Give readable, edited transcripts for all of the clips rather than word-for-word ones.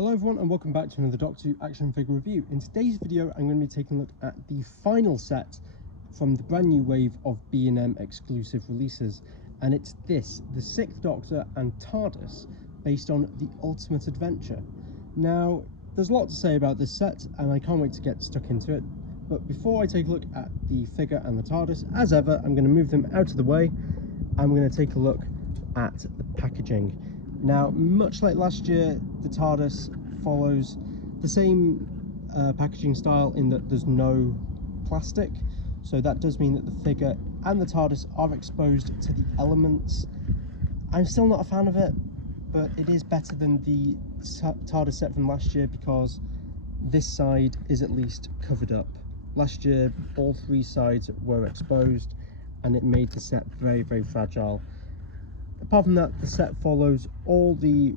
Hello everyone and welcome back to another Doctor Who action figure review. In today's video I'm going to be taking a look at the final set from the brand new wave of B&M exclusive releases, and it's this, the Sixth Doctor and TARDIS, based on The Ultimate Adventure. Now there's a lot to say about this set and I can't wait to get stuck into it, but before I take a look at the figure and the TARDIS, as ever I'm going to move them out of the way. I'm going to take a look at the packaging. Now, much like last year, the TARDIS follows the same packaging style in that there's no plastic. So that does mean that the figure and the TARDIS are exposed to the elements. I'm still not a fan of it, but it is better than the TARDIS set from last year because this side is at least covered up. Last year, all three sides were exposed and it made the set very, very fragile. Apart from that, the set follows all the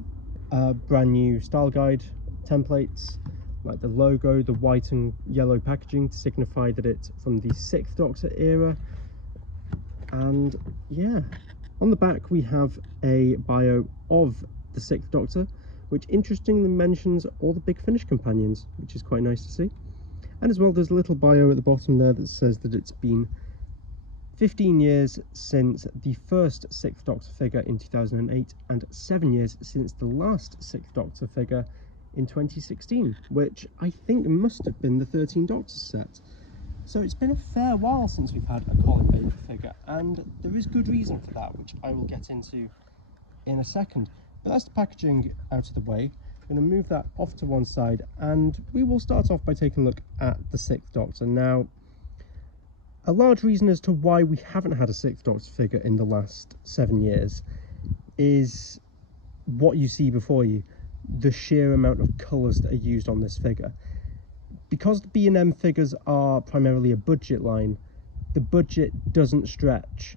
brand new style guide templates, like the logo, the white and yellow packaging to signify that it's from the Sixth Doctor era. And yeah, on the back we have a bio of the Sixth Doctor, which interestingly mentions all the Big Finish companions, which is quite nice to see. And as well, there's a little bio at the bottom there that says that it's been 15 years since the first Sixth Doctor figure in 2008 and 7 years since the last Sixth Doctor figure in 2016, which I think must have been the 13 Doctors set. So it's been a fair while since we've had a Colin Baker figure, and there is good reason for that, which I will get into in a second. But that's the packaging out of the way. I'm going to move that off to one side, and we will start off by taking a look at the Sixth Doctor. Now, a large reason as to why we haven't had a Sixth Doctor figure in the last 7 years is what you see before you, the sheer amount of colours that are used on this figure. Because the B&M figures are primarily a budget line, the budget doesn't stretch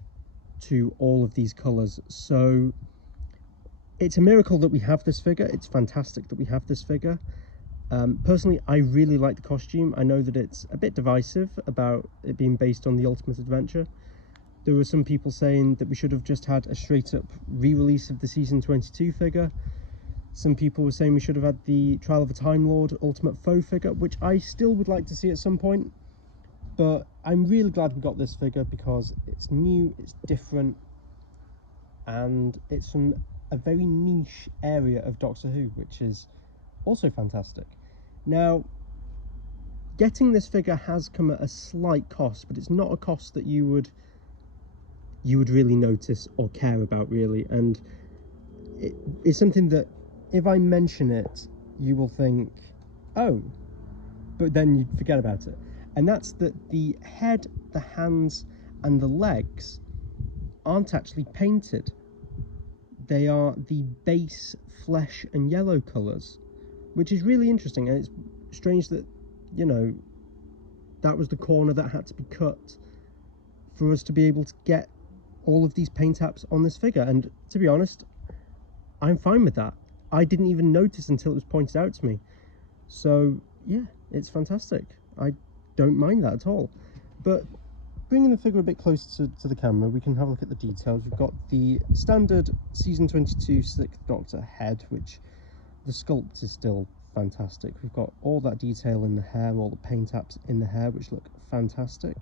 to all of these colours, so it's a miracle that we have this figure. It's fantastic that we have this figure. Personally, I really like the costume. I know that it's a bit divisive about it being based on The Ultimate Adventure. There were some people saying that we should have just had a straight up re-release of the season 22 figure. Some people were saying we should have had the Trial of a Time Lord Ultimate Faux figure, which I still would like to see at some point. But I'm really glad we got this figure because it's new, it's different, and it's from a very niche area of Doctor Who, which is also fantastic. Now, getting this figure has come at a slight cost, but it's not a cost that you would really notice or care about, really. And it's something that if I mention it, you will think, oh, but then you'd forget about it. And that's that the head, the hands, and the legs aren't actually painted. They are the base flesh and yellow colours, which is really interesting, and it's strange that, you know, that was the corner that had to be cut for us to be able to get all of these paint apps on this figure. And to be honest, I'm fine with that. I didn't even notice until it was pointed out to me. So yeah, it's fantastic. I don't mind that at all. But bringing the figure a bit closer to the camera, we can have a look at the details. We've got the standard season 22 Sixth Doctor head, which the sculpt is still fantastic. We've got all that detail in the hair, all the paint apps in the hair, which look fantastic.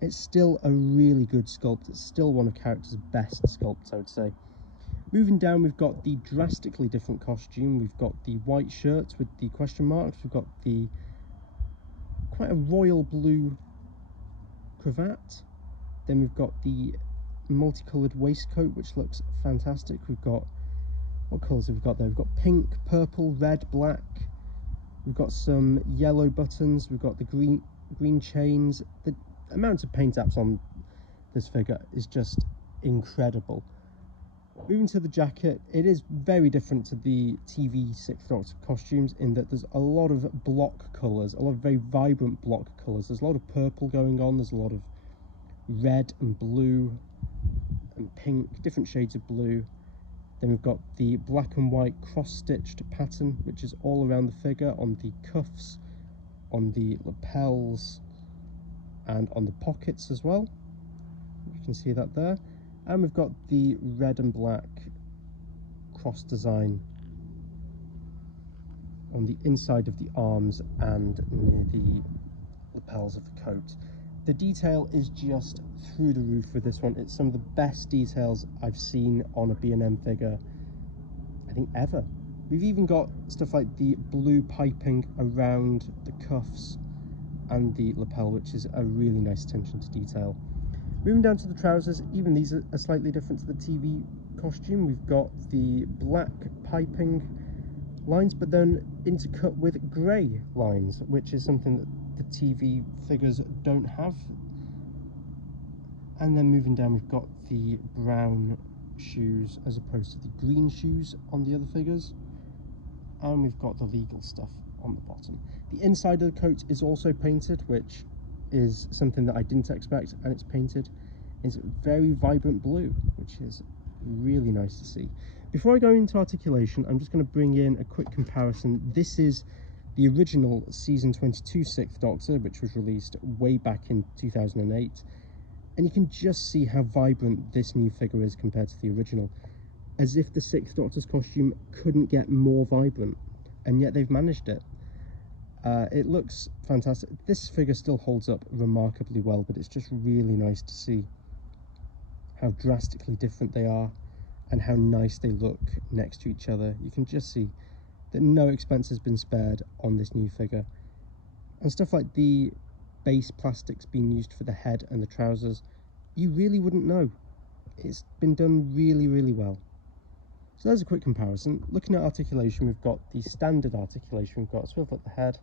It's still a really good sculpt. It's still one of character's best sculpts, I would say. Moving down, we've got the drastically different costume. We've got the white shirt with the question marks. We've got the quite a royal blue cravat. Then we've got the multicoloured waistcoat, which looks fantastic. We've got, what colours have we got there? We've got pink, purple, red, black. We've got some yellow buttons. We've got the green chains. The amount of paint apps on this figure is just incredible. Moving to the jacket, it is very different to the TV Sixth Doctor costumes in that there's a lot of block colours, a lot of very vibrant block colours. There's a lot of purple going on, there's a lot of red and blue and pink, different shades of blue. Then we've got the black and white cross-stitched pattern, which is all around the figure, on the cuffs, on the lapels, and on the pockets as well. You can see that there. And we've got the red and black cross design on the inside of the arms and near the lapels of the coat. The detail is just through the roof with this one. It's some of the best details I've seen on a B&M figure, I think, ever. We've even got stuff like the blue piping around the cuffs and the lapel, which is a really nice attention to detail. Moving down to the trousers, even these are slightly different to the TV costume. We've got the black piping lines, but then intercut with grey lines, which is something that the TV figures don't have. And then moving down, we've got the brown shoes as opposed to the green shoes on the other figures. And we've got the legal stuff on the bottom. The inside of the coat is also painted, which is something that I didn't expect, and it's painted. It's very vibrant blue, which is really nice to see. Before I go into articulation, I'm just going to bring in a quick comparison. This is the original season 22 Sixth Doctor, which was released way back in 2008, and you can just see how vibrant this new figure is compared to the original, as if the Sixth Doctor's costume couldn't get more vibrant, and yet they've managed it. It looks fantastic. This figure still holds up remarkably well, but it's just really nice to see how drastically different they are and how nice they look next to each other. You can just see that no expense has been spared on this new figure. And stuff like the base plastics being used for the head and the trousers, you really wouldn't know. It's been done really, really well. So there's a quick comparison. Looking at articulation, we've got the standard articulation. We've got swivel at the head,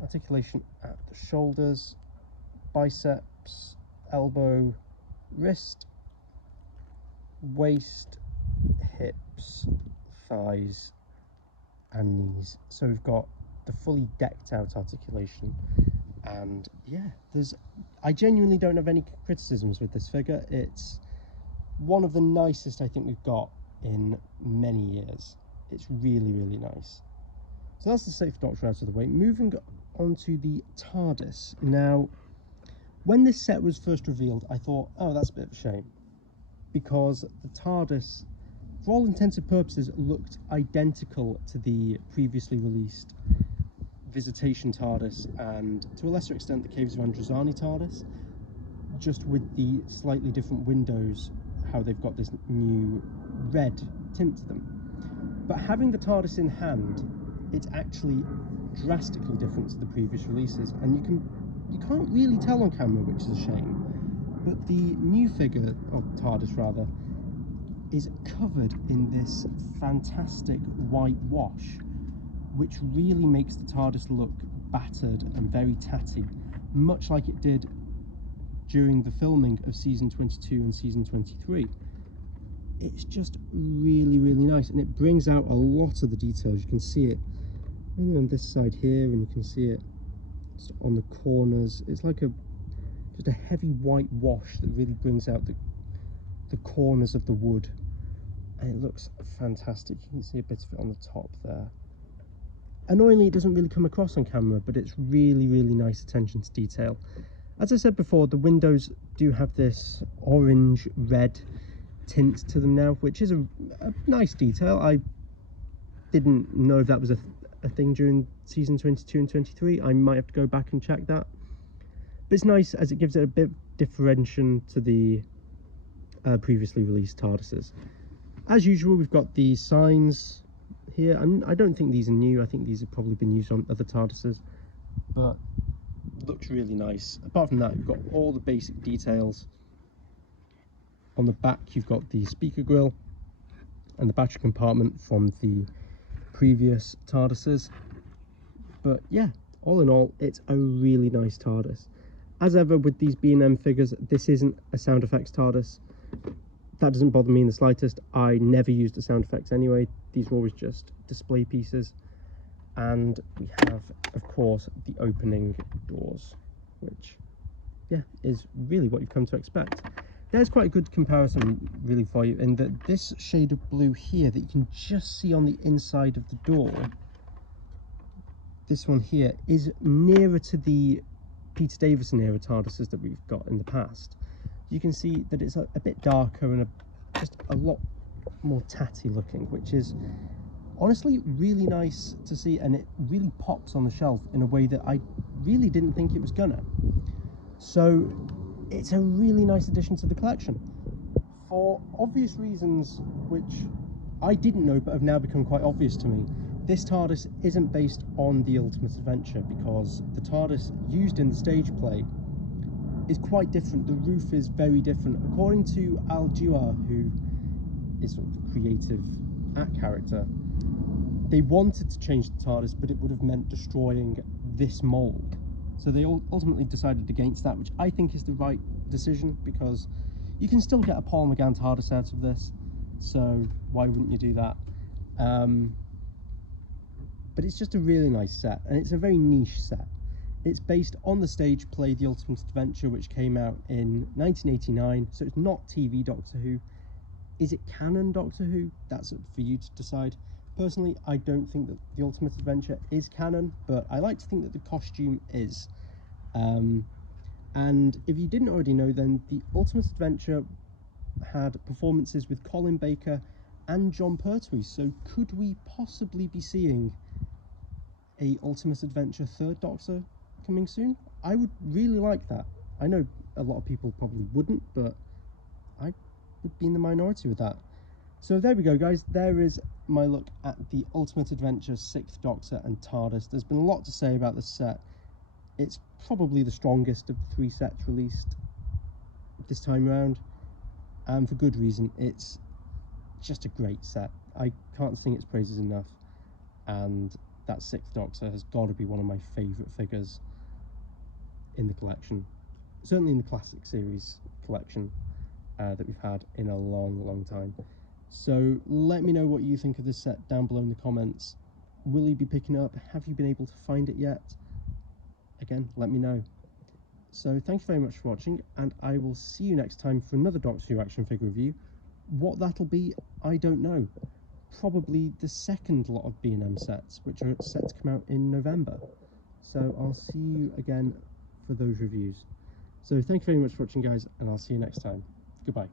articulation at the shoulders, biceps, elbow, wrist, waist, hips, thighs, and knees. So we've got the fully decked out articulation, and yeah, I genuinely don't have any criticisms with this figure. It's one of the nicest I think we've got in many years. It's really, really nice. So that's the Sixth Doctor out of the way. Moving on to the TARDIS. Now, when this set was first revealed, I thought, oh, that's a bit of a shame, because the TARDIS, for all intents and purposes, looked identical to the previously released Visitation TARDIS and, to a lesser extent, the Caves of Androzani TARDIS, just with the slightly different windows, how they've got this new red tint to them. But having the TARDIS in hand, it's actually drastically different to the previous releases, and you can't really tell on camera, which is a shame. But the new figure, or TARDIS rather, is covered in this fantastic white wash, which really makes the TARDIS look battered and very tatty, much like it did during the filming of season 22 and season 23. It's just really, really nice, and it brings out a lot of the details. You can see it on this side here, and you can see it on the corners. It's like just a heavy white wash that really brings out the corners of the wood, and it looks fantastic. You can see a bit of it on the top there. Annoyingly, it doesn't really come across on camera, but it's really, really nice attention to detail. As I said before, the windows do have this orange-red tint to them now, which is a nice detail. I didn't know if that was a thing during season 22 and 23. I might have to go back and check that. But it's nice, as it gives it a bit of differentiation to the previously released TARDISes. As usual, we've got the signs here, and I don't think these are new. I think these have probably been used on other TARDISes, but looks really nice. Apart from that, you've got all the basic details. On the back, you've got the speaker grille and the battery compartment from the previous TARDISes. But yeah, all in all, it's a really nice TARDIS. As ever with these B&M figures, this isn't a sound effects TARDIS. That doesn't bother me in the slightest. I never use the sound effects anyway. These were always just display pieces. And we have, of course, the opening doors, which, yeah, is really what you've come to expect. There's quite a good comparison, really, for you, in that this shade of blue here that you can just see on the inside of the door, this one here, is nearer to the Peter Davison era TARDISes that we've got in the past. You can see that it's a bit darker and just a lot more tatty looking, which is honestly really nice to see, and it really pops on the shelf in a way that I really didn't think it was gonna. So it's a really nice addition to the collection for obvious reasons which I didn't know but have now become quite obvious to me. This TARDIS isn't based on the Ultimate Adventure because the TARDIS used in the stage play is quite different. The roof is very different. According to Al Dewar, who is sort of the creative character, they wanted to change the TARDIS, but it would have meant destroying this mould. So they ultimately decided against that, which I think is the right decision, because you can still get a Paul McGann TARDIS out of this, so why wouldn't you do that? But it's just a really nice set, and it's a very niche set. It's based on the stage play The Ultimate Adventure, which came out in 1989, so it's not TV Doctor Who. Is it canon Doctor Who? That's up for you to decide. Personally, I don't think that The Ultimate Adventure is canon, but I like to think that the costume is. And if you didn't already know, then The Ultimate Adventure had performances with Colin Baker and John Pertwee, so could we possibly be seeing a Ultimate Adventure Third Doctor coming soon? I would really like that. I know a lot of people probably wouldn't, but I would be in the minority with that. So there we go, guys. There is my look at the Ultimate Adventure Sixth Doctor and TARDIS. There's been a lot to say about this set. It's probably the strongest of the 3 sets released this time around, and for good reason. It's just a great set. I can't sing its praises enough, and that Sixth Doctor has got to be one of my favourite figures in the collection. Certainly in the classic series collection that we've had in a long time. So let me know what you think of this set down below in the comments. Will you be picking it up? Have you been able to find it yet? Again, let me know. So thank you very much for watching, and I will see you next time for another Doctor Who action figure review. What that'll be, I don't know. Probably the second lot of B&M sets, which are set to come out in November. So I'll see you again for those reviews. So thank you very much for watching, guys, and I'll see you next time. Goodbye.